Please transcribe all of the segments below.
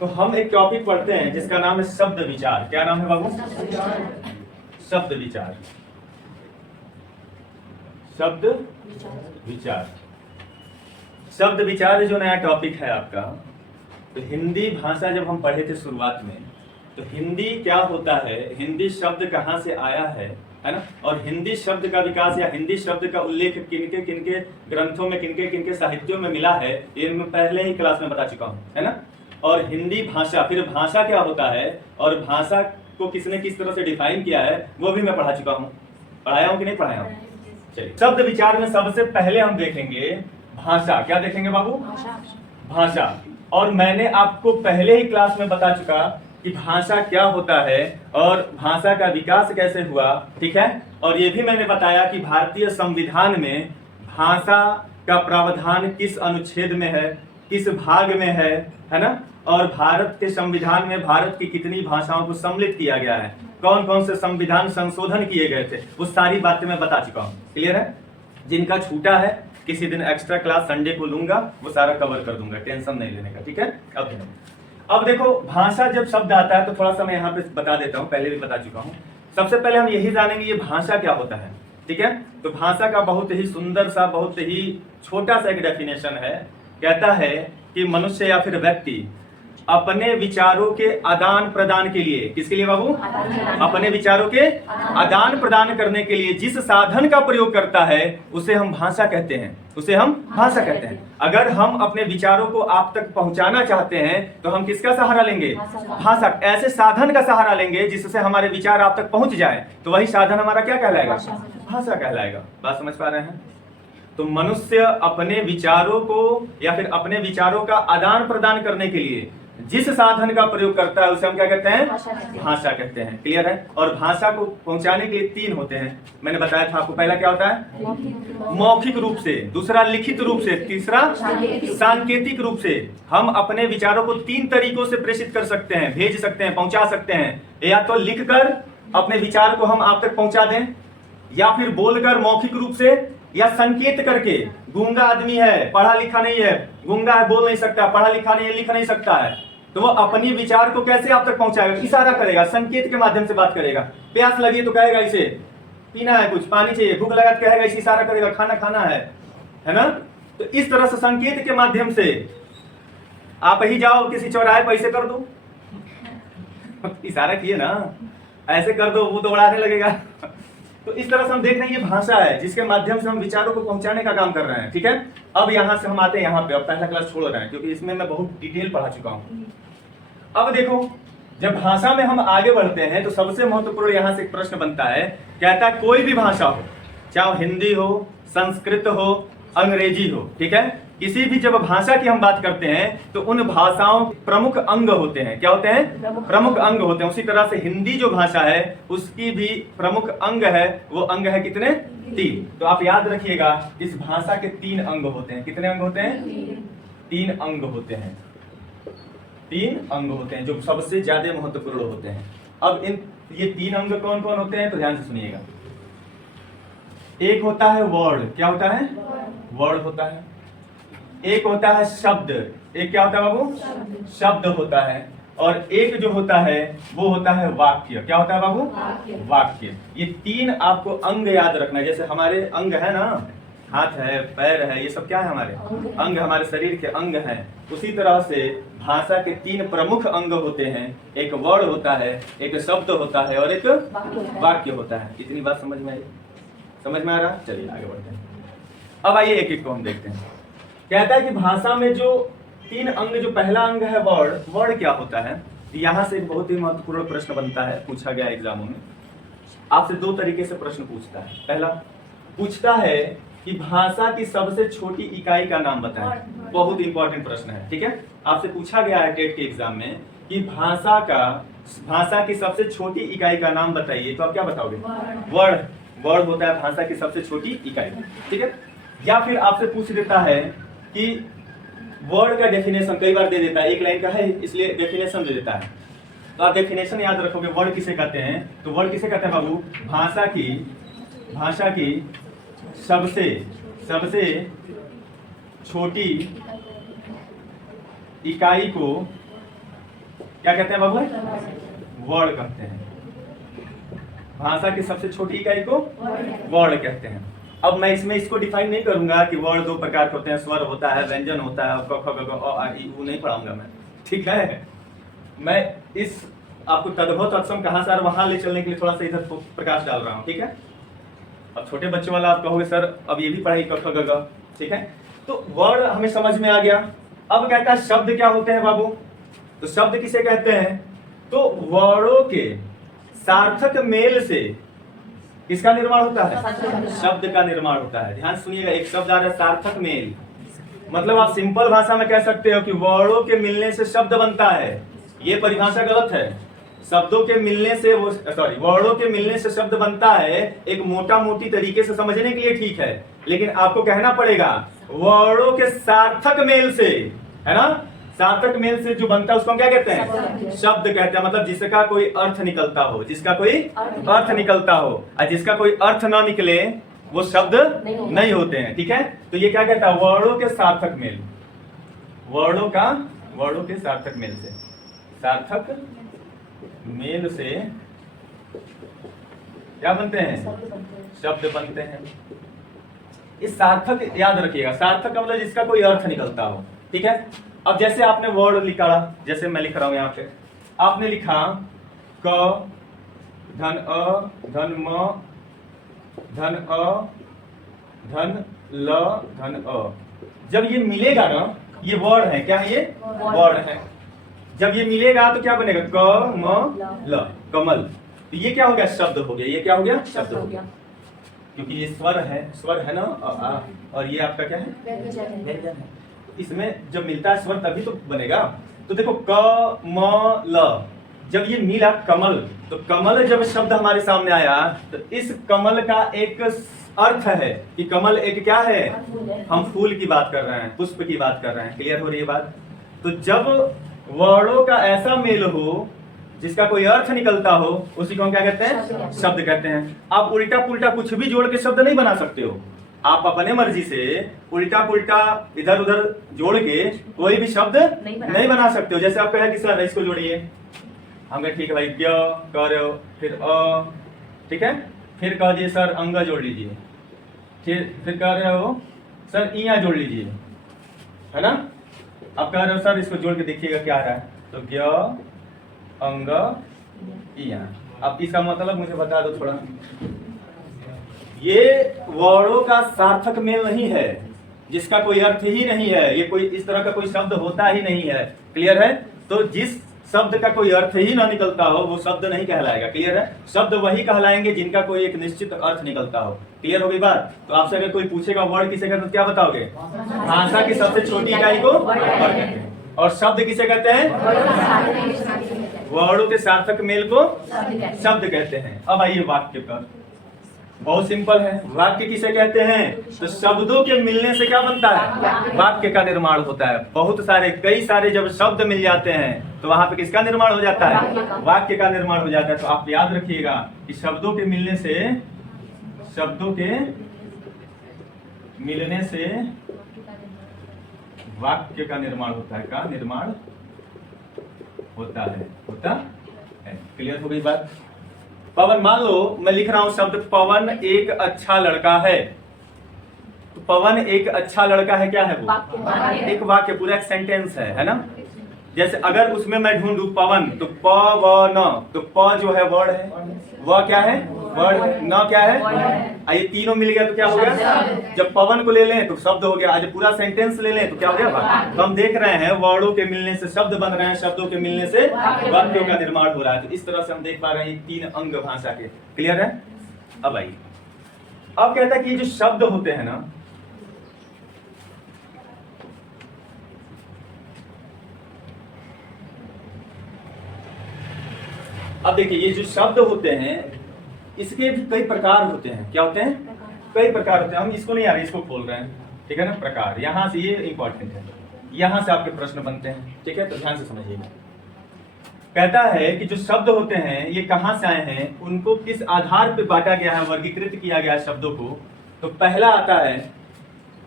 तो हम एक टॉपिक पढ़ते हैं जिसका नाम है शब्द विचार। क्या नाम है बाबू? शब्द विचार। शब्द विचार। शब्द विचार जो नया टॉपिक है आपका। तो हिंदी भाषा जब हम पढ़े थे शुरुआत में, तो हिंदी क्या होता है, हिंदी शब्द कहाँ से आया है ना, और हिंदी शब्द का विकास या हिंदी शब्द का उल्लेख किनके किनके ग्रंथों में, किनके किनके साहित्यों में मिला है, ये मैं पहले ही क्लास में बता चुका हूँ, है ना। और हिंदी भाषा, फिर भाषा क्या होता है और भाषा को किसने किस तरह से डिफाइन किया है, वो भी मैं पढ़ा चुका हूँ। पढ़ाया हूँ कि नहीं पढ़ाया हूँ? चलिए, शब्द विचार में सबसे पहले हम देखेंगे भाषा। क्या देखेंगे बाबू? भाषा। और मैंने आपको पहले ही क्लास में बता चुका कि भाषा क्या होता है और भाषा का विकास कैसे हुआ, ठीक है। और ये भी मैंने बताया कि भारतीय संविधान में भाषा का प्रावधान किस अनुच्छेद में है, किस भाग में है ना, और भारत के संविधान में भारत की कितनी भाषाओं को सम्मिलित किया गया है, कौन कौन से संविधान संशोधन किए गए थे, वो सारी बातें मैं बता चुका हूँ। क्लियर है? जिनका छूटा है किसी दिन एक्स्ट्रा क्लास संडे को लूंगा, वो सारा कवर कर दूंगा, टेंशन नहीं लेने का, ठीक है। अब देखो, भाषा जब शब्द आता है तो थोड़ा सा मैं यहाँ पे बता देता हूँ, पहले भी बता चुका हूँ। सबसे पहले हम यही जानेंगे ये भाषा क्या होता है, ठीक है। तो भाषा का बहुत ही सुंदर सा, बहुत ही छोटा सा एक डेफिनेशन है। कहता है कि मनुष्य या फिर व्यक्ति अपने विचारों के आदान प्रदान के लिए, किसके लिए बाबू? अपने विचारों के आदान प्रदान करने के लिए जिस साधन का प्रयोग करता है उसे हम भाषा कहते हैं, उसे हम भाषा कहते हैं। अगर हम अपने विचारों को आप तक पहुंचाना चाहते हैं तो हम किसका सहारा लेंगे? भाषा। ऐसे साधन का सहारा लेंगे जिससे हमारे विचार आप तक पहुंच जाए, तो वही साधन हमारा क्या कहलाएगा? भाषा कहलाएगा। बात समझ पा रहे हैं? तो मनुष्य अपने विचारों को या फिर अपने विचारों का आदान प्रदान करने के लिए जिस साधन का प्रयोग करता है उसे हम क्या कहते हैं? भाषा कहते हैं। क्लियर है? और भाषा को पहुंचाने के लिए तीन होते हैं, मैंने बताया था आपको। पहला क्या होता है? मौखिक रूप से, दूसरा लिखित रूप से, तीसरा सांकेतिक रूप से। हम अपने विचारों को तीन तरीकों से प्रेषित कर सकते हैं, भेज सकते हैं, पहुंचा सकते हैं। या तो लिखकर अपने विचार को हम आप तक पहुंचा दें, या फिर बोलकर मौखिक रूप से, या संकेत करके। गूंगा आदमी है, पढ़ा लिखा नहीं है, गूंगा है, बोल नहीं सकता, पढ़ा लिखा नहीं है, लिख नहीं सकता है, तो वो अपनी विचार को कैसे आप तक पहुंचाएगा? इशारा करेगा, संकेत के माध्यम से बात करेगा। प्यास लगी तो कहेगा इसे पीना है, कुछ पानी चाहिए। भूख लगा तो कहेगा इसे इशारा करेगा, खाना खाना है ना। तो इस तरह से संकेत के माध्यम से आप ही जाओ किसी चौराहे पर, ऐसे कर दो, इशारा किए ना, ऐसे कर दो, वो दौड़ाने लगेगा। तो इस तरह से हम देख रहे हैं ये भाषा है जिसके माध्यम से हम विचारों को पहुंचाने का काम कर रहे हैं, ठीक है। अब यहां से हम आते हैं यहाँ पे, अब पहला क्लास छोड़ रहे हैं क्योंकि इसमें मैं बहुत डिटेल पढ़ा चुका हूँ। अब देखो, जब भाषा में हम आगे बढ़ते हैं तो सबसे महत्वपूर्ण यहाँ से एक प्रश्न बनता है। कहता है कोई भी भाषा हो, चाहे हिंदी हो, संस्कृत हो, अंग्रेजी हो, ठीक है, किसी भी जब भाषा की हम बात करते हैं तो उन भाषाओं प्रमुख अंग होते हैं। क्या होते हैं? प्रमुख अंग होते हैं। उसी तरह से हिंदी जो भाषा है उसकी भी प्रमुख अंग है। वो अंग है कितने? 3। तो आप याद रखिएगा, इस भाषा के 3 अंग होते हैं। कितने अंग होते हैं? 3 अंग होते हैं। 3 अंग होते हैं जो सबसे ज्यादा महत्वपूर्ण होते हैं। अब ये 3 अंग कौन कौन होते हैं तो ध्यान से सुनिएगा। एक होता है वर्ड। क्या होता है? वर्ड होता है। एक होता है शब्द। एक क्या होता है बाबू? शब्द होता है। और एक जो होता है वो होता है वाक्य। क्या होता है बाबू? वाक्य। ये 3 आपको अंग याद रखना है। जैसे हमारे अंग है ना, हाथ है, पैर है, ये सब क्या है? हमारे अंग, हमारे शरीर के अंग हैं। उसी तरह से भाषा के 3 प्रमुख अंग होते हैं। एक वर्ड होता है, एक शब्द होता है और एक वाक्य होता है। इतनी बात समझ में आई? समझ में आ रहा? चलिए आगे बढ़ते हैं। अब आइए एक एक को हम देखते हैं। कहता है कि भाषा में जो 3 अंग, जो पहला अंग है वर्ड। वर्ड क्या होता है? यहाँ से बहुत ही महत्वपूर्ण प्रश्न बनता है, पूछा गया एग्जामों में। आपसे 2 तरीके से प्रश्न पूछता है। पहला पूछता है कि भाषा की सबसे छोटी इकाई का नाम बताएं। बहुत इंपॉर्टेंट प्रश्न है, ठीक है। आपसे पूछा गया है टेट के एग्जाम में कि भाषा की सबसे छोटी इकाई का नाम बताइए, तो आप क्या बताओगे? वर्ड। वर्ड होता है भाषा की सबसे छोटी इकाई, ठीक है। या फिर आपसे पूछ देता है कि वर्ड का डेफिनेशन, कई बार दे देता है, एक लाइन का है इसलिए डेफिनेशन दे देता है। तो आप डेफिनेशन याद रखोगे। वर्ड किसे कहते हैं? तो वर्ड किसे कहते हैं बाबू? भाषा की सबसे छोटी इकाई को क्या कहते हैं बाबू? वर्ड कहते हैं। भाषा की सबसे छोटी इकाई को वर्ड कहते हैं। अब मैं इसमें इसको डिफाइन नहीं करूंगा कि वर्ड दो प्रकार के होते हैं, स्वर होता है, व्यंजन होता है, क ख ग घ आ ई ऊ नहीं पढ़ाऊंगा मैं, ठीक है। मैं इस आपको तद्भव तत्सम कहाँ से वहां ले चलने के लिए थोड़ा सा इधर प्रकाश डाल रहा हूँ, ठीक है। अब छोटे बच्चों वाला आप कहोगे सर अब ये भी पढ़ाई क ख ग घ, ठीक है। तो वर्ड हमें समझ में आ गया। अब कहता है शब्द क्या होते हैं बाबू? तो शब्द किसे कहते हैं? तो वर्डों के सार्थक मेल से किसका निर्माण होता है? शब्द का निर्माण होता है। ध्यान सुनिएगा, एक शब्द आ रहा है सार्थक मेल, मतलब आप सिंपल भाषा में कह सकते हो कि वर्डों के मिलने से शब्द बनता है। ये परिभाषा गलत है। शब्दों के मिलने से वो वर्डों के मिलने से शब्द बनता है, एक मोटा मोटी तरीके से समझने के लिए ठीक है, लेकिन आपको कहना पड़ेगा वर्डों के सार्थक मेल से, है ना। सार्थक मेल से जो बनता है उसको हम क्या कहते हैं? शब्द कहते हैं। मतलब जिसका कोई अर्थ निकलता हो, जिसका कोई अर्थ निकलता हो, और जिसका कोई अर्थ ना निकले वो शब्द नहीं होते हैं, ठीक है। तो ये क्या कहता है? वर्डों के सार्थक मेल, वर्डों के सार्थक मेल से, सार्थक मेल से क्या बनते हैं? शब्द बनते हैं। इस सार्थक याद रखिएगा, सार्थक मतलब जिसका कोई अर्थ निकलता हो, ठीक है। अब जैसे आपने वर्ड लिखा, जैसे मैं लिख रहा हूं यहाँ पे, आपने लिखा क धन अ धन म धन अ धन ल धन अ। जब ये मिलेगा ना, ये वर्ड है, क्या है ये? वर्ड है। जब ये मिलेगा तो क्या बनेगा? क म ल, कमल। तो ये क्या हो गया? शब्द हो गया। ये क्या हो गया? शब्द हो गया, क्योंकि ये स्वर है ना, और ये आपका क्या है? व्यंजन है। इसमें जब मिलता है स्वर तभी तो बनेगा। तो देखो क म ल, जब ये मिला कमल, तो कमल जब शब्द हमारे सामने आया तो इस कमल का एक अर्थ है कि कमल एक क्या है? हम फूल की बात कर रहे हैं, पुष्प की बात कर रहे हैं। क्लियर हो रही है बात? तो जब वर्डों का ऐसा मेल हो जिसका कोई अर्थ निकलता हो, उसी को हम क्या कहते हैं? शब्द कहते हैं। आप उल्टा पुल्टा कुछ भी जोड़ के शब्द नहीं बना सकते हो। आप अपने मर्जी से उल्टा पुल्टा इधर उधर जोड़ के कोई भी शब्द नहीं बना सकते हो। जैसे आप कहे कि सर इसको जोड़िए, हम कहे ठीक है भाई, क्या कह रहे हो, फिर अ, ठीक है, फिर कह दिए सर अंग जोड़ लीजिए, फिर कह रहे हो सर इया जोड़ लीजिए, है ना। अब कह रहे हो सर इसको जोड़ के देखिएगा क्या आ रहा है, तो क्या अंग इया। अब इसका मतलब मुझे बता दो थोड़ा। ये वर्डों का सार्थक मेल नहीं है, जिसका कोई अर्थ ही नहीं है, ये कोई इस तरह का कोई शब्द होता ही नहीं है। क्लियर है? तो जिस शब्द का कोई अर्थ ही ना निकलता हो वो शब्द नहीं कहलाएगा। क्लियर है? शब्द वही कहलाएंगे जिनका कोई एक निश्चित अर्थ निकलता हो। क्लियर हो गई बात? तो आपसे अगर कोई पूछेगा वर्ड किसे कहते हैं तो क्या बताओगे? भाषा की सबसे छोटी इकाई को वर्ड कहते हैं। और शब्द किसे कहते हैं? वर्डों के सार्थक मेल को शब्द कहते हैं। अब आइए वाक्य पर, बहुत सिंपल है। वाक्य किसे कहते हैं? तो शब्दों के मिलने से क्या बनता है? वाक्य का निर्माण होता है। बहुत सारे कई सारे जब शब्द मिल जाते हैं तो वहां पे किसका निर्माण हो जाता है? वाक्य का निर्माण हो जाता है। तो आप याद रखिएगा कि शब्दों के मिलने से वाक्य का निर्माण होता है। क्लियर हो गई बात? पवन, मान लो मैं लिख रहा हूं शब्द पवन एक अच्छा लड़का है। तो पवन एक अच्छा लड़का है, क्या है वो? एक वाक्य, पूरा एक सेंटेंस है ना। जैसे अगर उसमें मैं ढूंढूं पवन, तो प व न, तो प जो है वर्ड है, व क्या है? वर्ड है, न क्या है? ये तीनों मिल गया तो क्या हो गया? जब पवन को ले लें तो शब्द हो गया, आज पूरा सेंटेंस ले लें तो क्या हो गया? तो हम देख रहे हैं वर्डों के मिलने से शब्द बन रहे हैं, शब्दों के मिलने से वाक्यों का निर्माण हो रहा है। तो इस तरह से हम देख पा रहे हैं तीन अंग भाषा के। क्लियर है? अब आइए, अब कहता है कि जो शब्द होते हैं ना, अब देखिए ये जो शब्द होते हैं इसके भी कई प्रकार होते हैं। क्या होते हैं? कई प्रकार होते हैं। हम इसको नहीं आ रहे, इसको खोल रहे हैं, ठीक है ना। प्रकार, यहां से ये इंपॉर्टेंट है, यहां से आपके प्रश्न बनते हैं, ठीक है। तो ध्यान से समझिएगा। कहता है कि जो शब्द होते हैं ये कहां से आए हैं, उनको किस आधार पर बांटा गया है, वर्गीकृत किया गया है शब्दों को। तो पहला आता है,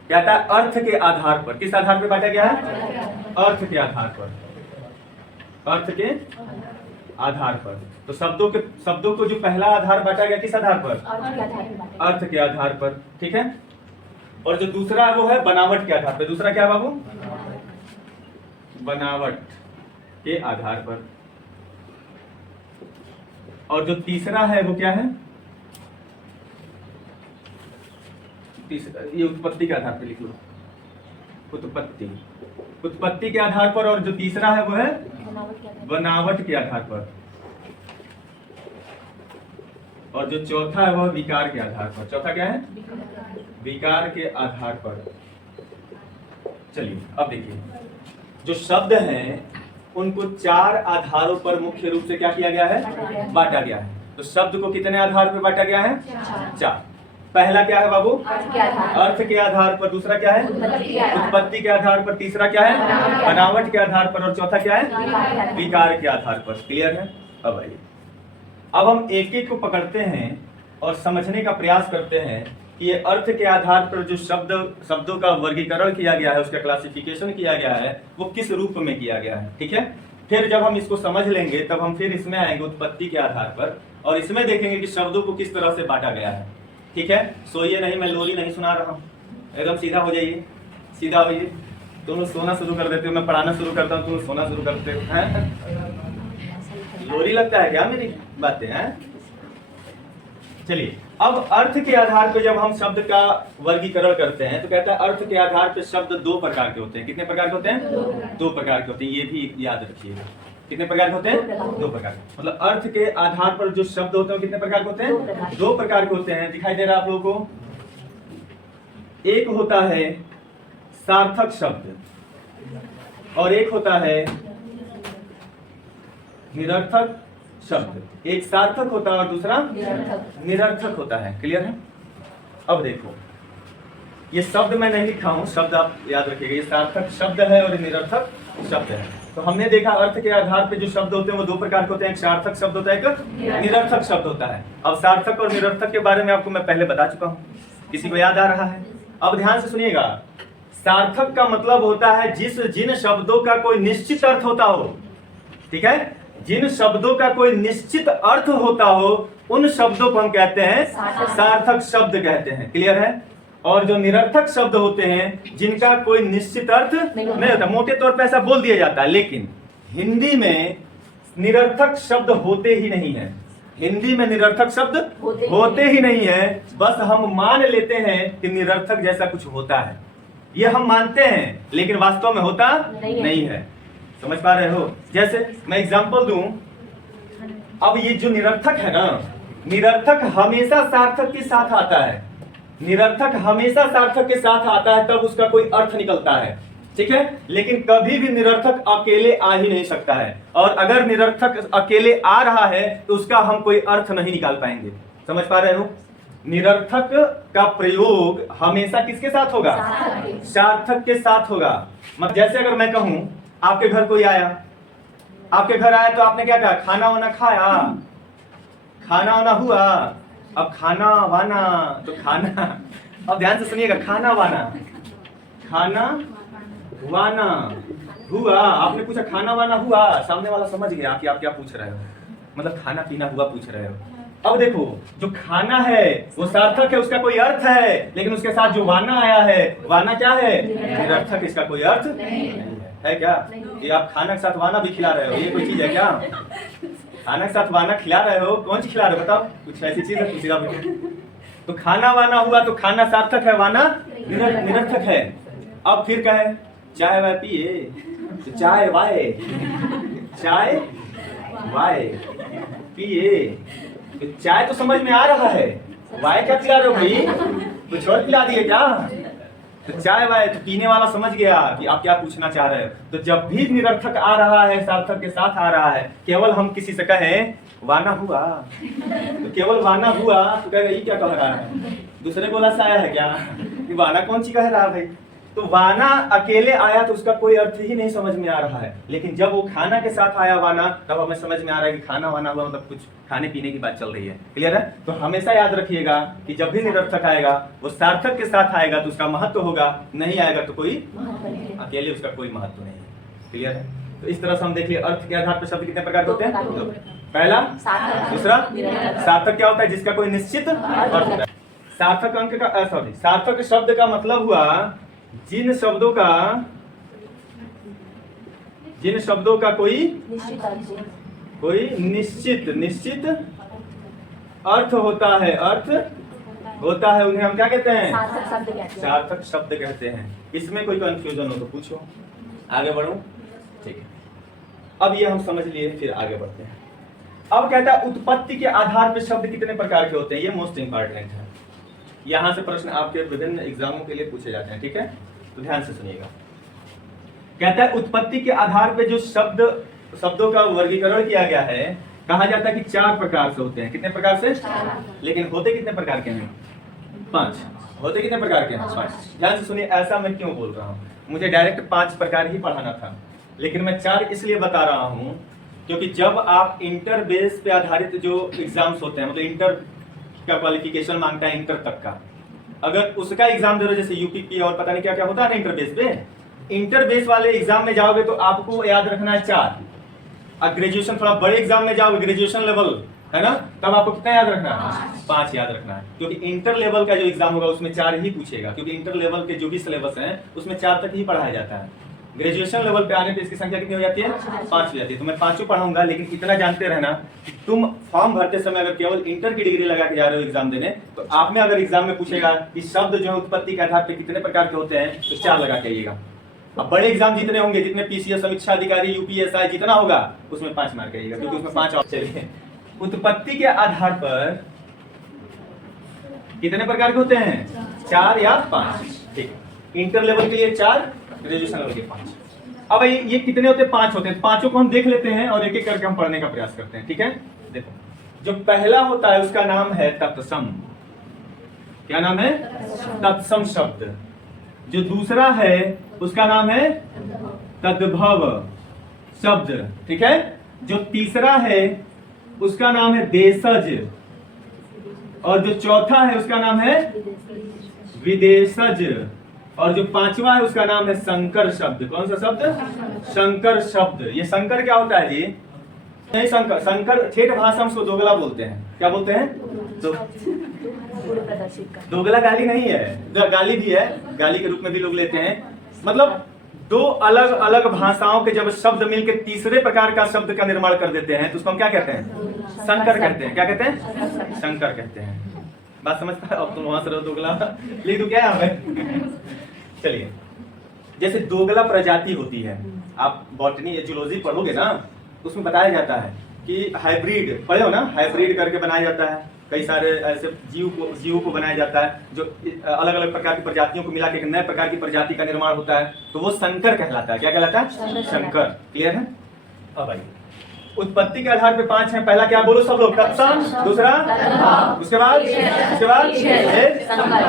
कहता है अर्थ के आधार पर। किस आधार पर बांटा गया है? अर्थ के आधार पर। अर्थ के आधार पर। तो शब्दों को जो पहला आधार बांटा गया किस आधार पर? अर्थ के आधार पर। ठीक है। और जो दूसरा है वो है बनावट के आधार पर। दूसरा क्या है बाबू? बनावट के आधार पर। और जो तीसरा है वो क्या है? तीसरा ये उत्पत्ति के आधार पर लिख लो, उत्पत्ति के आधार पर। और जो तीसरा है वो है बनावट के आधार पर। और जो चौथा है वह विकार के आधार पर। चौथा क्या है? विकार के आधार पर। चलिए अब देखिए, जो शब्द हैं उनको 4 आधारों पर मुख्य रूप से क्या किया गया है? बांटा गया है। तो शब्द को कितने आधार पर बांटा गया है? 4। पहला क्या है बाबू? अर्थ के आधार पर। दूसरा क्या है? उत्पत्ति के आधार पर। तीसरा क्या है? बनावट के आधार पर। और चौथा क्या है? विकार के आधार पर। क्लियर है? अब आइए, अब हम एक एक को पकड़ते हैं और समझने का प्रयास करते हैं कि ये अर्थ के आधार पर जो शब्दों का वर्गीकरण किया गया है, उसका क्लासिफिकेशन किया गया है, वो किस रूप में किया गया है। ठीक है। फिर जब हम इसको समझ लेंगे तब हम फिर इसमें आएंगे उत्पत्ति के आधार पर, और इसमें देखेंगे कि शब्दों को किस तरह से बांटा गया है। ठीक है। सोइए नहीं, मैं लोरी नहीं सुना रहा हूँ, एकदम सीधा हो जाइए, सीधा होइए। तुम लोग सोना शुरू कर देते हो, मैं पढ़ाना शुरू करता हूँ, तुम लोग सोना शुरू करते हो। लोरी लगता है क्या मेरी बातें हैं? चलिए, अब अर्थ के आधार पर जब हम शब्द का वर्गीकरण करते हैं तो कहता है अर्थ के आधार पर शब्द 2 प्रकार के होते हैं। कितने प्रकार के होते हैं? 2 प्रकार के होते हैं। ये भी याद रखिएगा। कितने प्रकार के होते हैं? 2 प्रकार। मतलब अर्थ के आधार पर जो शब्द होते हैं कितने प्रकार के होते हैं? 2 प्रकार के होते हैं। दिखाई दे रहा है आप लोगों को? एक होता है सार्थक शब्द और एक होता है निरर्थक शब्द। एक सार्थक होता है और दूसरा निरर्थक होता है। क्लियर है? अब देखो, ये शब्द मैं नहीं लिखा हूं, शब्द आप याद रखिएगा। ये सार्थक शब्द है और निरर्थक शब्द है। तो हमने देखा अर्थ के आधार पे जो शब्द होते हैं वो 2 प्रकार के होते हैं। एक सार्थक शब्द होता है, एक निरर्थक शब्द होता है। अब सार्थक और निरर्थक के बारे में आपको मैं पहले बता चुका हूँ, किसी को याद आ रहा है? अब ध्यान से सुनिएगा। सार्थक का मतलब होता है जिन शब्दों का कोई निश्चित अर्थ होता हो। ठीक है? जिन शब्दों का कोई निश्चित अर्थ होता हो उन शब्दों को हम कहते हैं सार्थक शब्द कहते हैं। क्लियर है? और जो निरर्थक शब्द होते हैं जिनका कोई निश्चित अर्थ नहीं होता, मोटे तौर पे ऐसा बोल दिया जाता है, लेकिन हिंदी में निरर्थक शब्द होते ही नहीं है। हिंदी में निरर्थक शब्द होते ही नहीं है। बस हम मान लेते हैं कि निरर्थक जैसा कुछ होता है, ये हम मानते हैं, लेकिन वास्तव में होता नहीं है। समझ पा रहे हो? जैसे मैं एग्जांपल दूं, अब ये जो निरर्थक है ना, निरर्थक हमेशा सार्थक के साथ आता है। निरर्थक हमेशा सार्थक के साथ आता है, तब उसका कोई अर्थ निकलता है। ठीक है? लेकिन कभी भी निरर्थक अकेले आ ही नहीं सकता है, और अगर निरर्थक अकेले आ रहा है तो उसका हम कोई अर्थ नहीं निकाल पाएंगे। समझ पा रहे हो? निरर्थक का प्रयोग हमेशा किसके साथ होगा? सार्थक के साथ होगा। मतलब जैसे अगर मैं कहूं आपके घर कोई आया, आपके घर आया तो आपने क्या कहा? खाना वाना खाया, खाना वाना हुआ। अब खाना वाना तो खाना, अब ध्यान से सुनिएगा, खाना वाना, खाना वाना हुआ। आपने पूछा खाना वाना हुआ, सामने वाला समझ गया कि आप क्या पूछ रहे हो, मतलब खाना पीना हुआ पूछ रहे हो। अब देखो, जो खाना है वो सार्थक है, उसका कोई अर्थ है, लेकिन उसके साथ जो वाना आया है, वाना क्या है? निरर्थक, इसका कोई अर्थ नहीं है। क्या ये आप खाना के साथ वाना भी खिला रहे हो? ये कोई चीज है क्या? खाना के साथ वाना खिला रहे हो? कौन सी खिला रहे हो बताओ? कुछ ऐसी चीज है? पूछेगा तो खाना वाना हुआ तो खाना सार्थक है, वाना निरर्थक है। अब फिर कहे चाय वाय पिए, तो चाय वाय, चाय वाय पिए, तो चाय तो समझ में आ रहा है, वाय क्या पिला रहे हो भाई? कुछ और पिला दिए क्या? तो चाय वाय तो पीने वाला समझ गया कि आप क्या पूछना चाह रहे हो। तो जब भी निरर्थक आ रहा है, सार्थक के साथ आ रहा है, केवल हम किसी से कहें वाना हुआ, तो केवल वाना हुआ तो कहेगा ये क्या कह रहा है? दूसरे बोला सा आया है क्या? वाना कौन सी कह रहा है भाई? तो वाना अकेले आया तो उसका कोई अर्थ ही नहीं समझ में आ रहा है, लेकिन जब वो खाना के साथ आया वाना, तब हमें समझ में आ रहा है कि खाना वाना हुआ मतलब कुछ खाने पीने की बात चल रही है। क्लियर है? तो हमेशा याद रखिएगा कि जब भी निरर्थक आएगा वो सार्थक के साथ आएगा तो उसका महत्व होगा, नहीं आएगा तो कोई अकेले उसका कोई महत्व नहीं है। क्लियर है? तो इस तरह से हम देखिए अर्थ के आधार पर शब्द कितने प्रकार के होते हैं? दो। पहला, सार्थक, दूसरा। निरर्थक। सार्थक क्या होता है? जिसका कोई निश्चित अर्थ होता है। सार्थक अंक का सार्थक शब्द का मतलब हुआ जिन शब्दों का कोई निश्चित अर्थ होता है, उन्हें हम क्या कहते हैं? सार्थक शब्द कहते हैं। इसमें कोई कंफ्यूजन हो तो पूछो, आगे बढ़ो। ठीक है, अब ये हम समझ लिए, फिर आगे बढ़ते हैं। अब कहता है उत्पत्ति के आधार पर शब्द कितने प्रकार के होते हैं? ये मोस्ट इंपॉर्टेंट है। यहां से प्रश्न आपके विभिन्न एग्जामों के लिए पूछे जाते हैं, ठीक है, तो ध्यान से सुनिएगा। कहता है उत्पत्ति के आधार पर जो शब्दों का वर्गीकरण किया गया है, कहा जाता है कि 4 प्रकार से होते हैं। कितने प्रकार से? लेकिन होते कितने प्रकार के हैं? 5। होते कितने प्रकार के हैं? 5। ध्यान से सुनिए, ऐसा मैं क्यों बोल रहा हूँ, मुझे डायरेक्ट 5 प्रकार ही पढ़ाना था, लेकिन मैं 4 इसलिए बता रहा हूँ क्योंकि जब आप इंटर बेस पे आधारित जो एग्जाम्स होते हैं, मतलब इंटर का क्वालिफिकेशन मांगता है इंटर तक का, अगर उसका एग्जाम दे रहे हो, जैसे यूपीपी और पता नहीं क्या क्या होता है ना इंटर बेस पे, इंटर बेस वाले एग्जाम में जाओगे तो आपको याद रखना है 4। अब ग्रेजुएशन थोड़ा बड़े एग्जाम में जाओगे, ग्रेजुएशन लेवल है ना, तब आपको कितना याद रखना है? 5 याद रखना है, क्योंकि इंटर लेवल का जो एग्जाम होगा उसमें 4 ही पूछेगा, क्योंकि इंटर लेवल के जो भी सिलेबस है उसमें 4 तक ही पढ़ाया जाता है। ग्रेजुएशन लेवल पे आने पे इसकी संख्या कितनी हो जाती है? 5 हो जाती है। तो मैं 5 पढ़ाऊंगा, लेकिन इतना जानते रहना कि तुम फॉर्म भरते समय अगर केवल इंटर की डिग्री लगा के जा रहे हो एग्जाम देने, तो आप में अगर एग्जाम में पूछेगा कि शब्द जो है उत्पत्ति के आधार पे कितने प्रकार के होते हैं, तो 4 लगा के आइएगा। अब बड़े एग्जाम जितने होंगे, जितने पीसीएस, समीक्षा अधिकारी, यूपीएसआई जितना होगा, उसमें 5 मार्क आइएगा, क्योंकि उसमें 5 ऑप्शन है। उत्पत्ति के आधार पर कितने प्रकार के होते हैं? 4 या 5। ठीक है, इंटर लेवल के लिए 4, ग्रेजुएशन लेवल के 5। अब ये कितने होते हैं? 5 होते हैं। 5 को हम देख लेते हैं और एक एक करके हम पढ़ने का प्रयास करते हैं, ठीक है। देखो, जो पहला होता है उसका नाम है तत्सम। क्या नाम है? तत्सम शब्द। जो दूसरा है उसका नाम है तद्भव शब्द, ठीक है। जो तीसरा है उसका नाम है देशज, और जो चौथा है उसका नाम है विदेशज, और जो 5वां है उसका नाम है संकर शब्द। कौन सा शब्द? संकर शब्द। ये संकर क्या होता है जी? नहीं, संकर ठेठ भाषा में उसको दोगला बोलते हैं। क्या बोलते हैं? दोगला गाली नहीं है, गाली भी है, गाली के रूप में भी लोग लेते हैं। मतलब 2 अलग अलग भाषाओं के जब शब्द मिलकर तीसरे प्रकार का शब्द का निर्माण कर देते हैं, तो उसको हम क्या कहते हैं? संकर कहते हैं। क्या कहते हैं? संकर कहते हैं। बात समझता है? अब तुम वहां से रहो, दोगला लिख दो क्या है? चलिए, जैसे दोगला प्रजाति होती है, आप बॉटनी या जूलॉजी पढ़ोगे ना, उसमें बताया जाता है कि हाइब्रिड पढ़े हो ना, हाइब्रिड करके बनाया जाता है। कई सारे ऐसे जीव को बनाया जाता है जो अलग अलग प्रकार की प्रजातियों को मिला के एक नए प्रकार की प्रजाति का निर्माण होता है, तो वो संकर कहलाता है। क्या कहलाता है? संकर। क्लियर है? अब आइए, उत्पत्ति के आधार पे 5 है। पहला क्या बोलो सब लोग? तत्सम। दूसरा? उसके बाद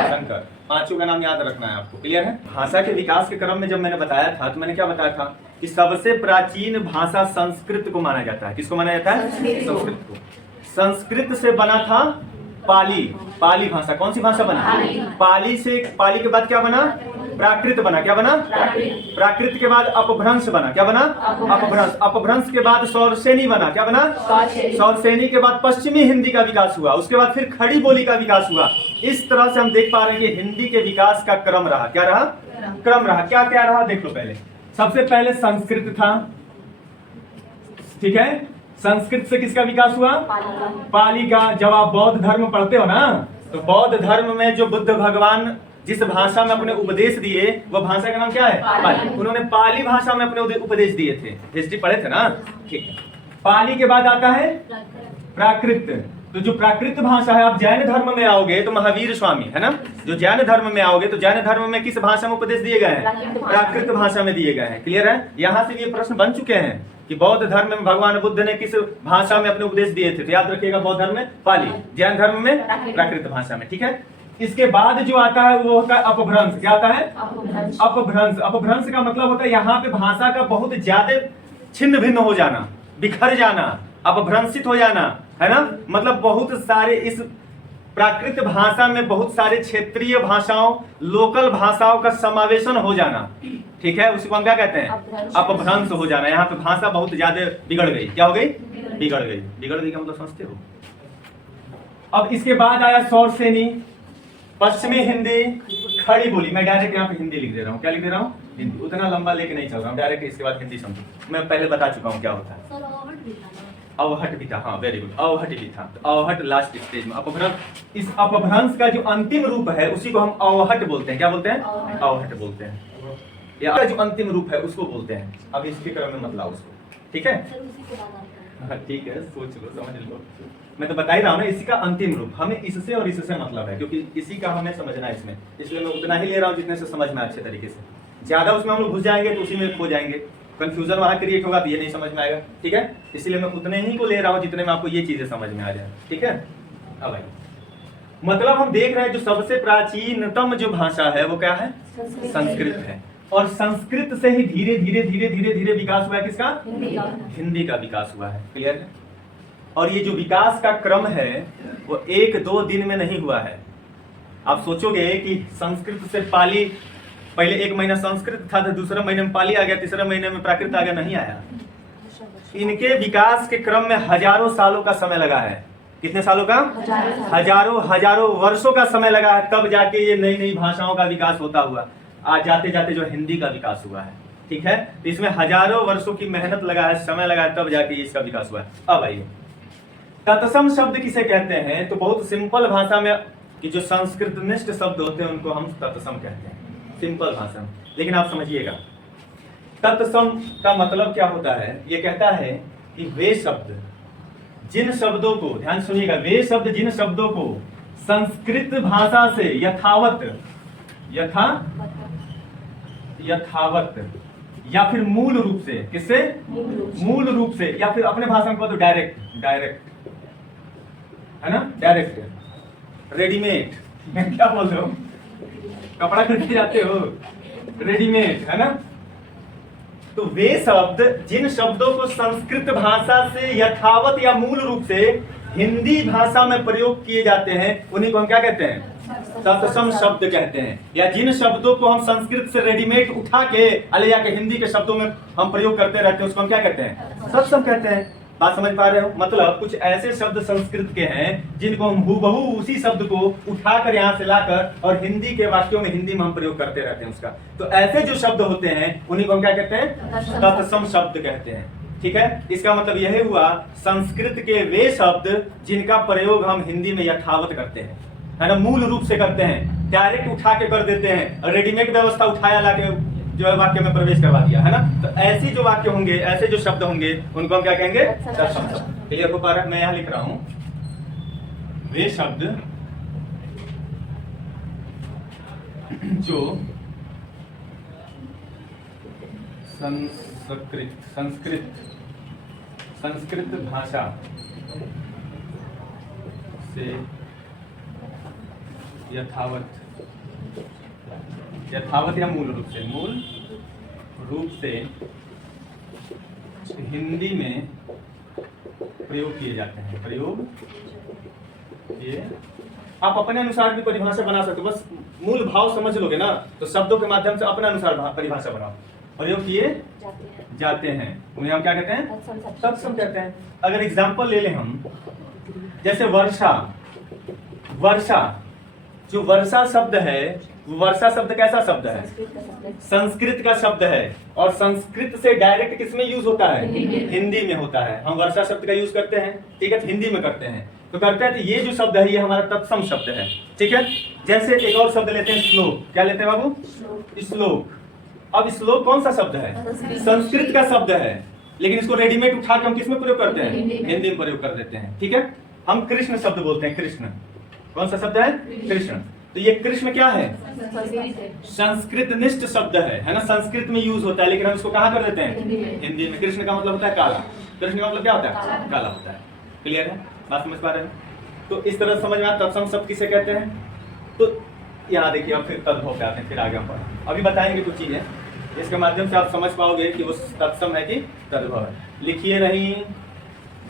संकर। 5 का नाम याद रखना है आपको। क्लियर है? भाषा के विकास के क्रम में जब मैंने बताया था, तो मैंने क्या बताया था कि सबसे प्राचीन भाषा संस्कृत को माना जाता है। किसको माना जाता है? संस्कृत को। संस्कृत से बना था पाली भाषा। कौन सी भाषा बना? पाली के बाद क्या बना? प्राकृत बना। क्या बना? प्राकृत के बाद अपभ्रंश बना। क्या बना? अपभ्रंश के बाद सौरसेनी बना। क्या बना? सौरसेनी के बाद पश्चिमी हिंदी का विकास हुआ, उसके बाद फिर खड़ी बोली का विकास हुआ। इस तरह से हम देख पा रहे हैं कि हिंदी के विकास का क्रम रहा। क्या रहा? क्रम रहा। क्या क्या रहा देख लो। पहले सबसे पहले संस्कृत था, ठीक है। संस्कृत से किसका विकास हुआ? पाली का। जब आप बौद्ध धर्म पढ़ते हो ना, तो बौद्ध धर्म में जो बुद्ध भगवान जिस भाषा में अपने उपदेश दिए, वह भाषा का नाम क्या है? पाली। उन्होंने पाली भाषा में अपने उपदेश दिए थे। हिस्ट्री पढ़े थे ना, ठीक है। पाली के बाद आता है प्राकृत। तो जो प्राकृत भाषा है, आप जैन धर्म में आओगे तो महावीर स्वामी है ना, जो जैन धर्म में आओगे तो जैन धर्म में किस भाषा में उपदेश दिए गए हैं? प्राकृत भाषा में दिए गए हैं। क्लियर है? यहाँ से ये प्रश्न बन चुके हैं कि बौद्ध धर्म में भगवान बुद्ध ने किस भाषा में अपने उपदेश दिए थे? तो याद रखिएगा, बौद्ध धर्म में पाली, जैन धर्म में प्राकृत भाषा में, ठीक है। इसके बाद जो आता है वो होता है अपभ्रंश। क्या आता है? अपभ्रंश। अपभ्रंश का मतलब होता है यहाँ पे भाषा का बहुत ज्यादा छिन्न भिन्न हो जाना, बिखर जाना, अपभ्रंशित हो जाना, है ना। मतलब बहुत सारे इस प्राकृत भाषा में बहुत सारे क्षेत्रीय भाषाओं, लोकल भाषाओं का समावेशन हो जाना, ठीक है, उसको हम क्या कहते हैं? अपभ्रंश हो जाना। यहाँ पे भाषा बहुत ज्यादा बिगड़ गई। क्या हो गई? बिगड़ गई। बिगड़ गई का मतलब समझते हो? अब इसके बाद आया सौरसेनी, पश्चिमी हिंदी, खड़ी बोली। मैं डायरेक्ट यहाँ पे हिंदी लिख दे रहा हूँ। क्या लिख दे रहा हूँ? हिंदी। उतना लंबा लेके नहीं चल रहा हूँ, डायरेक्ट इसके बाद हिंदी समझो। मैं पहले बता चुका हूँ क्या होता है। अवहट भी था, हाँ वेरी गुड, अवहट भी था। तो अवहट लास्ट स्टेज में। अपभ्रंश, इस अपभ्रंश का जो अंतिम रूप है उसी को हम अवहट बोलते हैं। क्या बोलते हैं? अवहट बोलते हैं। या जो अंतिम रूप है उसको बोलते हैं। अब इसके क्रम में मत लाओ उसको, ठीक है? ठीक है, सोच लो, समझ लो। मैं तो बता ही रहा हूँ ना, इसी का अंतिम रूप। हमें इससे और इससे मतलब है, क्योंकि इसी का हमें समझना है इसमें, इसलिए मैं उतना ही ले रहा हूँ जितने से समझ में अच्छे तरीके से। ज्यादा उसमें हम लोग घुस जाएंगे तो उसी में खो जाएंगे, कंफ्यूजन वहां क्रिएट होगा तो ये नहीं समझ में आएगा, ठीक है? इसलिए मैं उतने ही को ले रहा हूँ जितने में आपको ये चीजें समझ में आ जाए, ठीक है? अब भाई मतलब हम देख रहे हैं जो सबसे प्राचीनतम जो भाषा है वो क्या है? संस्कृत है। और संस्कृत से ही धीरे धीरे धीरे धीरे धीरे विकास हुआ है किसका? हिंदी का विकास हुआ है। क्लियर है? और ये जो विकास का क्रम है वो 1-2 दिन में नहीं हुआ है। आप सोचोगे कि संस्कृत से पाली, पहले 1 महीना संस्कृत था, तो दूसरे महीने में पाली आ गया, तीसरे महीने में प्राकृत आ गया, नहीं आया। इनके विकास के क्रम में हजारों सालों का समय लगा है। कितने सालों का? हजारों वर्षों का समय लगा है, तब जाके ये नई नई भाषाओं का विकास होता हुआ आज जाते जाते जो हिंदी का विकास हुआ है, ठीक है? तो इसमें हजारों वर्षों की मेहनत लगा है, समय लगा है, तब जाके इसका विकास हुआ है। अब आइए, तत्सम शब्द किसे कहते हैं? तो बहुत सिंपल भाषा में कि जो संस्कृतनिष्ठ शब्द होते हैं उनको हम तत्सम कहते हैं, सिंपल भाषा में। लेकिन आप समझिएगा तत्सम का मतलब क्या होता है। ये कहता है कि वे शब्द जिन शब्दों को, ध्यान सुनिएगा, वे शब्द जिन शब्दों को संस्कृत भाषा से यथावत या फिर मूल रूप से, किससे? मूल रूप से, या फिर अपने भाषा में तो डायरेक्ट है ना, डायरेक्ट, रेडीमेड क्या बोल रहे हो? कपड़ा खरीद के जाते हो, रेडीमेड, है ना? तो वे शब्द जिन शब्दों को संस्कृत भाषा से यथावत या मूल रूप से हिंदी भाषा में प्रयोग किए जाते हैं उन्हीं को हम क्या कहते हैं? तत्सम शब्द कहते हैं। या जिन शब्दों को हम संस्कृत से रेडीमेड उठा के ले जाके हिंदी के शब्दों में हम प्रयोग करते रहते हैं उसको हम क्या कहते हैं? तत्सम कहते हैं। बात समझ पा रहे हो? मतलब कुछ ऐसे शब्द संस्कृत के हैं जिनको हम हूबहू उसी शब्द को उठाकर यहाँ से लाकर और हिंदी के वाक्यों में हिंदी में हम प्रयोग करते रहते हैं उसका। तो ऐसे जो शब्द होते हैं उन्हीं को हम क्या कहते हैं? तत्सम शब्द कहते हैं, ठीक है? इसका मतलब यह हुआ संस्कृत के वे शब्द जिनका प्रयोग हम हिंदी में यथावत करते हैं, है ना, मूल रूप से करते हैं, डायरेक्ट उठा के कर देते हैं, रेडीमेड व्यवस्था उठाया लाके जो है वाक्य में प्रवेश करवा दिया, है ना। तो ऐसी जो वाक्य होंगे, ऐसे जो शब्द होंगे उनको हम क्या कहेंगे? तत्सम शब्द। क्लियर हो पा रहा है? मैं यहाँ लिख रहा हूं वे शब्द जो संस्कृत भाषा से यथावत या मूल रूप से हिंदी में प्रयोग किए जाते हैं। आप अपने अनुसार भी परिभाषा बना सकते हो, बस मूल भाव समझ लोगे ना तो शब्दों के माध्यम से अपने अनुसार परिभाषा बनाओ। प्रयोग किए जाते हैं उन्हें हम क्या कहते हैं? तत्सम कहते हैं। अगर एग्जाम्पल ले लें हम, जैसे वर्षा, जो वर्षा शब्द है, वर्षा शब्द कैसा शब्द है? संस्कृत का शब्द है। और संस्कृत से डायरेक्ट किसमें यूज होता है? हिंदी में होता है। हम वर्षा शब्द का यूज करते हैं, ठीक है, हिंदी में करते हैं। तो करते हैं तो ये जो शब्द है ये हमारा तत्सम शब्द है, ठीक है। जैसे एक और शब्द लेते हैं, श्लोक। क्या लेते हैं बाबू? श्लोक। अब श्लोक कौन सा शब्द है? संस्कृत का शब्द है, लेकिन इसको रेडीमेड उठा के हम किसमें प्रयोग करते हैं? हिंदी में प्रयोग कर देते हैं, ठीक है। हम कृष्ण शब्द बोलते हैं। कृष्ण कौन सा शब्द है? कृष्ण। तो ये कृष्ण क्या है? संस्कृतनिष्ठ शब्द है ना, संस्कृत में यूज होता है, लेकिन हम इसको कहाँ कर देते हैं? हिंदी में। कृष्ण का मतलब होता है काला। कृष्ण का मतलब क्या होता है? काला होता है। क्लियर है? बात समझ पा रहे हैं? तो इस तरह समझ में आता तत्सम शब्द किसे कहते हैं। तो यहाँ देखिए, अब फिर तद्भव पे आते हैं, फिर आगे हम पढ़ें। अभी बताएंगे कुछ चीजें, इसके माध्यम से आप समझ पाओगे कि वो तत्सम है कि तद्भव है। लिखिए नहीं,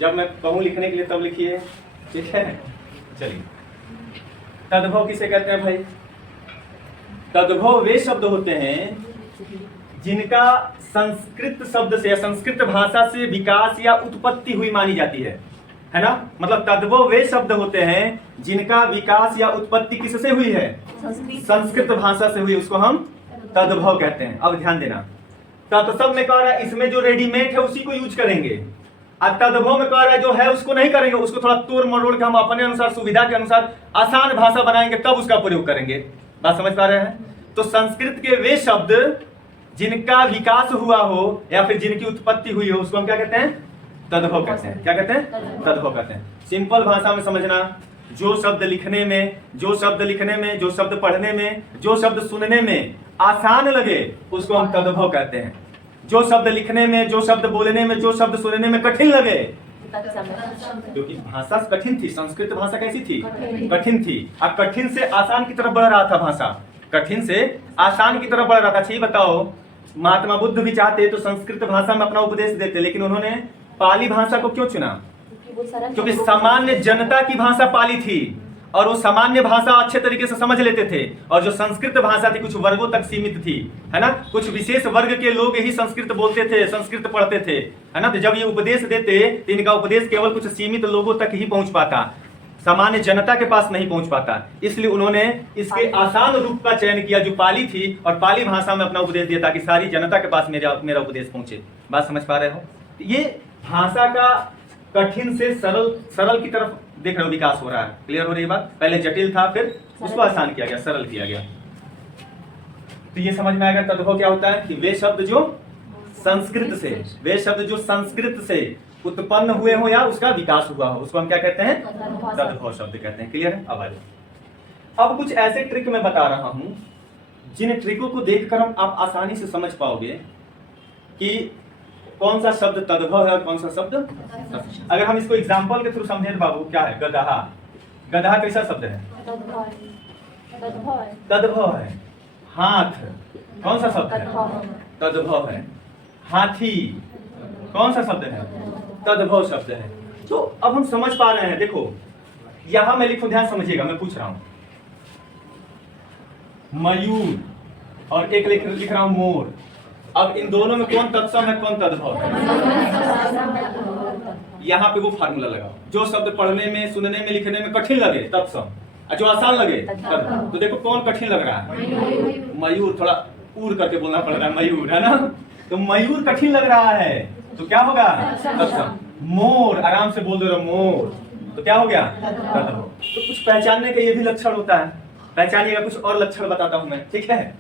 जब मैं कहूँ लिखने के लिए तब लिखिए, ठीक है। चलिए तद्भव किसे कहते हैं भाई? तद्भव वे शब्द होते हैं जिनका संस्कृत शब्द से या संस्कृत भाषा से विकास या उत्पत्ति हुई मानी जाती है ना? मतलब तद्भव वे शब्द होते हैं जिनका विकास या उत्पत्ति किससे हुई है? संस्कृत भाषा से हुई, उसको हम तद्भव कहते हैं। अब ध्यान देना, तत्सम में कह रहा है इसमें जो रेडीमेड है उसी को यूज करेंगे, और तद्भव में कह रहा है जो है उसको नहीं करेंगे, उसको थोड़ा तोड़ मरोड़ के हम अपने अनुसार सुविधा के अनुसार आसान भाषा बनाएंगे, तब उसका प्रयोग करेंगे। बात समझ पा रहे हैं? तो संस्कृत के वे शब्द जिनका विकास हुआ हो या फिर जिनकी उत्पत्ति हुई हो उसको हम क्या कहते हैं? तद्भव कहते हैं। क्या कहते हैं? तद्भव कहते हैं। सिंपल भाषा में समझना, जो शब्द लिखने में, जो शब्द पढ़ने में, जो शब्द सुनने में आसान लगे उसको हम तद्भव कहते हैं। जो शब्द लिखने में, जो शब्द बोलने में, जो शब्द सुनने में कठिन लगे, क्योंकि भाषा कठिन थी, संस्कृत भाषा कैसी थी? कठिन थी। अब कठिन से आसान की तरफ बढ़ रहा था भाषा, कठिन से आसान की तरफ बढ़ रहा था। अच्छा बताओ, महात्मा बुद्ध भी चाहते तो संस्कृत भाषा में अपना उपदेश देते, लेकिन उन्होंने पाली भाषा को क्यों चुना? क्योंकि सामान्य जनता की भाषा पाली थी और वो सामान्य भाषा अच्छे तरीके से समझ लेते थे, और जो संस्कृत भाषा थी कुछ वर्गों तक सीमित थी, है ना? कुछ विशेष वर्ग के लोग ही संस्कृत बोलते थे, संस्कृत पढ़ते थे, है ना? तो जब ये उपदेश देते तो इनका उपदेश केवल कुछ सीमित लोगों तक ही पहुंच पाता, सामान्य जनता के पास नहीं पहुंच पाता। इसलिए उन्होंने इसके आसान रूप का चयन किया जो पाली थी, और पाली भाषा में अपना उपदेश दिया ताकि सारी जनता के पास मेरा उपदेश पहुंचे। बात समझ पा रहे हो? ये भाषा का कठिन से सरल की तरफ देख रहे हो विकास हो रहा है। क्लियर हो रही है बात? पहले जटिल था, फिर उसको आसान किया गया, सरल किया गया। तो ये समझ में आएगा तद्भव क्या होता है कि वे शब्द जो संस्कृत से उत्पन्न हुए हो या उसका विकास हुआ हो उसको हम क्या कहते हैं? तद्भव शब्द कहते हैं। क्लियर है? अब कुछ ऐसे ट्रिक मैं बता रहा हूं जिन ट्रिकों को देखकर हम आप आसानी से समझ पाओगे कि कौन सा शब्द तद्भव है और कौन सा शब्द। अगर हम इसको एग्जांपल के थ्रू समझे बाबू, क्या है? गदहा। गदहा कैसा शब्द है? तद्भव है। हाथ कौन सा शब्द है? तद्भव है। हाथी कौन सा शब्द है? तद्भव शब्द है। तो अब हम समझ पा रहे हैं। देखो यहां मैं लिखूं, ध्यान समझिएगा, मैं पूछ रहा हूं मयूर और एक लिख रहा हूं मोर। अब इन दोनों में कौन तत्सम है, कौन तद्भव है? यहाँ पे वो फार्मूला लगाओ, जो शब्द पढ़ने में, सुनने में, लिखने में कठिन लगे तत्सम, और जो आसान लगे तद्भव। तो देखो कौन कठिन लग रहा है? मयूर। थोड़ा उड़ करके बोलना पड़ रहा है, मयूर, है ना? तो मयूर कठिन लग रहा है तो क्या होगा? तत्सम। मोर, आराम से बोल दो रहे, मोर, तो क्या हो गया? तद्भव। तो कुछ पहचानने का ये भी लक्षण होता है, पहचानिएगा। कुछ और लक्षण बताता हूं मैं, ठीक है?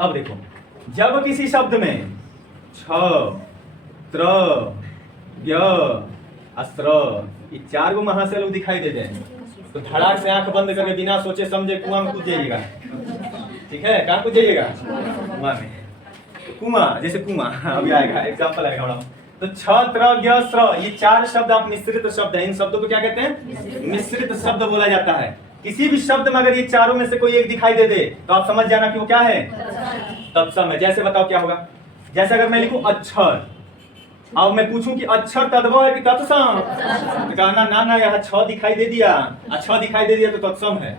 अब देखो, जब किसी शब्द में छ, त्र, य, अस्र, ये 4 गो महाशय लोग दिखाई दे जाए तो धड़ाक से आंख बंद करके बिना सोचे समझे कुआं में कूद जाइएगा। ठीक है? कहाँ कूद जाइएगा? कुआं में। कुआं, जैसे कुआं अभी आएगा, एग्जाम्पल आएगा बड़ा। तो छ, त्र, य, स्र, ये 4 शब्द आप मिश्रित शब्द है। इन शब्दों को क्या कहते हैं? मिश्रित शब्द बोला जाता है। किसी भी शब्द में अगर ये चारों में से कोई एक दिखाई दे दे तो आप समझ जाना कि वो क्या है? तत्सम है। जैसे बताओ क्या होगा? जैसे अगर मैं लिखूं अक्षर, अब मैं पूछूं कि अक्षर तद्भव है कि तत्सम, तो कहना ना ना, यहाँ छ दिखाई दे दिया, छ दिखाई दे दिया तो तत्सम है।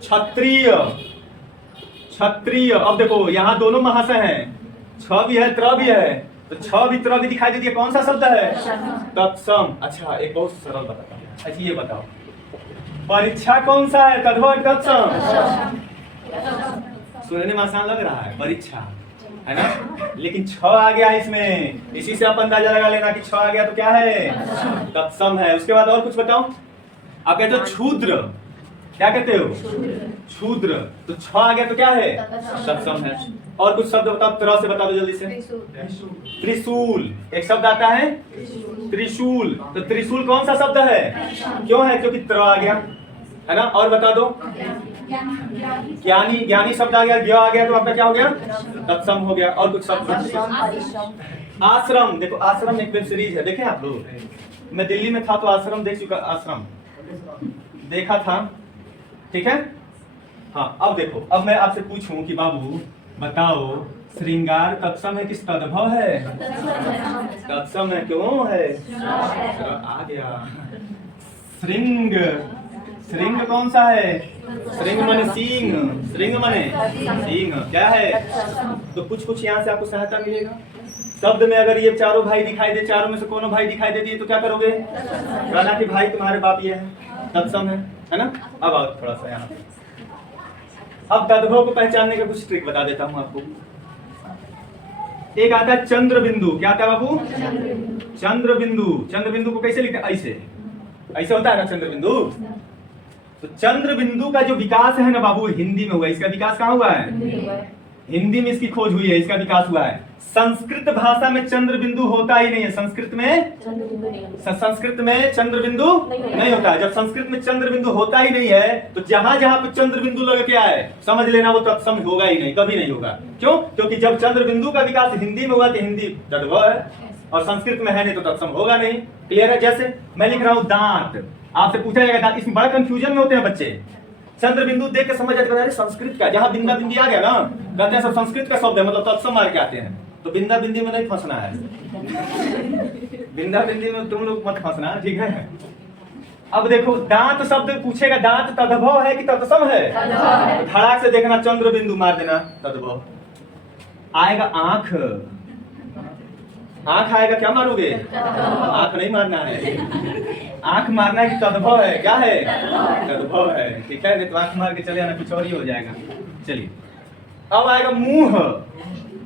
क्षत्रिय, क्षत्रिय, अब देखो यहाँ दोनों महाशय हैं, छ भी है, त्र भी है, तो छ भी त्र भी दिखाई दे दिया, कौन सा शब्द है? तत्सम। अच्छा एक बहुत सरल बताता हूँ। अच्छा ये बताओ, परीक्षा कौन सा है? तद्भव तत्सम? सुनने में आसान लग रहा है परीक्षा, है ना? लेकिन छ आ गया इसमें, इसी से आप अंदाजा लगा लेना कि छ आ गया तो क्या है? तत्सम है। उसके बाद और कुछ बताओ। आप कहते हो क्षुद्र, क्या कहते हो? क्षुद्र, तो छ आ गया तो क्या है? तत्सम है। और कुछ शब्द बताओ, त्र से बता दो जल्दी से। त्रिशूल, एक शब्द आता है त्रिशूल, तो त्रिशूल कौन सा शब्द है? क्यों है? क्योंकि त्र आ गया, है ना? और बता दो। ज्ञानी, ज्ञानी शब्द आ गया, ज्ञ आ गया तो आपका क्या हो गया? तत्सम हो गया। और कुछ शब्द? आश्रम, देखो आश्रम एक वेब सीरीज है, देखे आप लोग? मैं दिल्ली में था तो आश्रम देख चुका, आश्रम देखा था, ठीक है? हाँ अब देखो, अब मैं आपसे पूछूं कि बाबू बताओ, श्रृंगार तत्सम है कि तद्भव है? तत्सम है। क्यों है? आ गया। श्रृंग, श्रृंग कौन सा है? श्रृंग माने सींग, श्रृंग माने सींग क्या है? तो कुछ कुछ यहाँ से आपको सहायता मिलेगा। शब्द में अगर ये चारों भाई दिखाई दे, चारों में से कोनो भाई दिखाई दे दिए तो क्या करोगे? कहना कि भाई तुम्हारे बाप ये है, तत्सम है ना? अब आओ थोड़ा सा यहाँ, अब तद्भव को पहचानने का कुछ ट्रिक बता देता हूँ आपको। एक आता है चंद्र बिंदु। क्या आता है बाबू? चंद्र बिंदु। चंद्र बिंदु को कैसे लिखते हैं? ऐसे, ऐसे होता है ना चंद्र बिंदु। तो चंद्र बिंदु का जो विकास है ना बाबू, हिंदी में हुआ। इसका विकास कहाँ हुआ है? हिंदी में इसकी खोज हुई है, इसका विकास हुआ है। संस्कृत भाषा में चंद्र बिंदु होता ही नहीं है। संस्कृत में चंद्र बिंदु नहीं होता है। जब संस्कृत में चंद्र बिंदु होता ही नहीं है तो जहां जहां पे चंद्र बिंदु लगे क्या है, समझ लेना वो तत्सम होगा ही नहीं, कभी नहीं होगा। क्यों? क्योंकि जब चंद्र बिंदु का विकास हिंदी में हुआ तो हिंदी तद्भव है, और संस्कृत में है नहीं तो तत्सम होगा नहीं। क्लियर है? जैसे मैं लिख रहा हूँ दांत, आपसे पूछा जाएगा दांत, इसमें बड़ा कंफ्यूजन में होते हैं बच्चे। चंद्र बिंदु देख के समझ जाते हैं संस्कृत का, जहां बिंदा बिंदी आ गया ना, कहते हैं सब संस्कृत का शब्द है, मतलब तत्सम मार के आते हैं। तो बिंदा बिंदी में नहीं फंसना है, बिंदा बिंदी में तुम लोग मत फंसना, ठीक है? अब देखो दांत शब्द पूछेगा, दांत तद्भव है कि तत्सम है? तो धड़ाक से देखना, चंद्र बिंदु मार देना, तद्भव आएगा। आंख, आंख आएगा, क्या मारोगे? आंख नहीं मारना है, आंख मारना है कि तद्भव है? क्या है? तद्भव है, ठीक है? नहीं तो आंख मार के चले आना, कुछ और ही हो जाएगा। चलिए अब आएगा मुंह।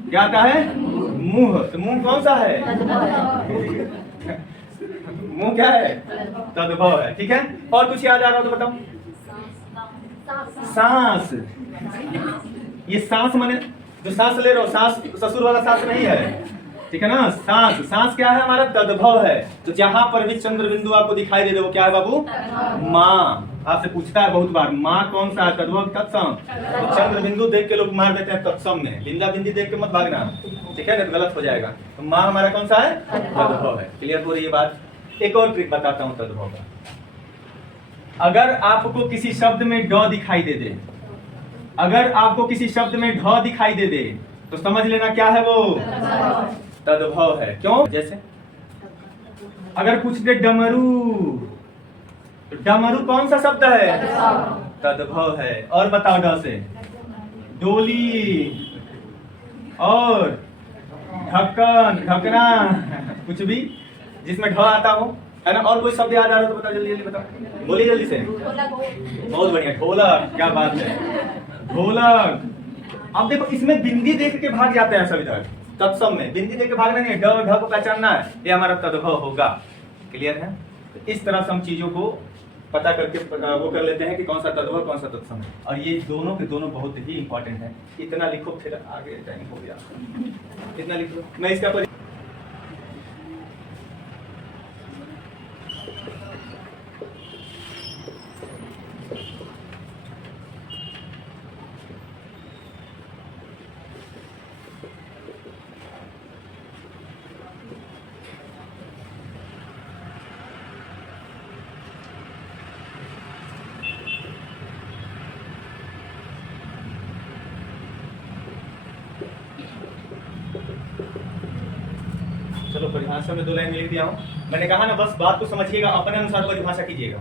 क्या आता है? मुंह। तो मुंह कौन सा है? मुंह क्या है? तद्भव है, ठीक है? और कुछ याद आ रहा हो तो बताओ। सांस, ये सांस माने जो सांस ले रहे हो, सांस ससुर वाला सांस नहीं है, ठीक है ना? सांस, सांस क्या है? हमारा तद्भव है। तो जहां पर भी चंद्र बिंदु आपको दिखाई दे रहे, वो क्या है बाबू? माँ। आपसे पूछता है बहुत बार, माँ कौन सा है? तद्भव तत्सम? तो चंद्र बिंदु देख के लोग मार देते हैं तत्सम में, बिंदा बिंदी देख के मत भागना, ठीक है? नहीं तो गलत हो जाएगा। तो माँ हमारा कौन सा है? तद्भव है। क्लियर हो रही है बात? एक और ट्रिक बताता हूँ तद्भव का। अगर आपको किसी शब्द में ड दिखाई दे दे, अगर आपको किसी शब्द में ढ दिखाई दे दे तो समझ लेना क्या है वो? तद्भव है। क्यों? जैसे अगर पूछ दे डमरू, तो डमरू कौन सा शब्द है? तद्भव है। और बताओ ड से? डोली और ढक्कन, ढकना, कुछ भी जिसमें ढ आता हो, है ना? और कोई शब्द याद आ रहा हो तो बताओ, जल्दी जल्दी बताओ, बोलिए जल्दी से। बहुत बढ़िया, ढोलक। क्या बात है, ढोलक। अब देखो इसमें बिंदी देख के भाग जाते हैं सब इधर, तत्सम में बिंदी देख के भागना नहीं है, ड ढ को पहचानना है, ये हमारा तद्भव होगा। क्लियर है? तो इस तरह से हम चीजों को पता करके वो कर लेते हैं कि कौन सा तद्भव कौन सा तत्सम है। और ये दोनों के दोनों बहुत ही इंपॉर्टेंट है। इतना लिखो फिर आगे टाइम हो गया, इतना लिखो। मैं इसका चलो परिभाषा में 2 लाइन लिख दिया हूँ। मैंने कहा ना, बस बात को समझिएगा, अपने अनुसार परिभाषा कीजिएगा।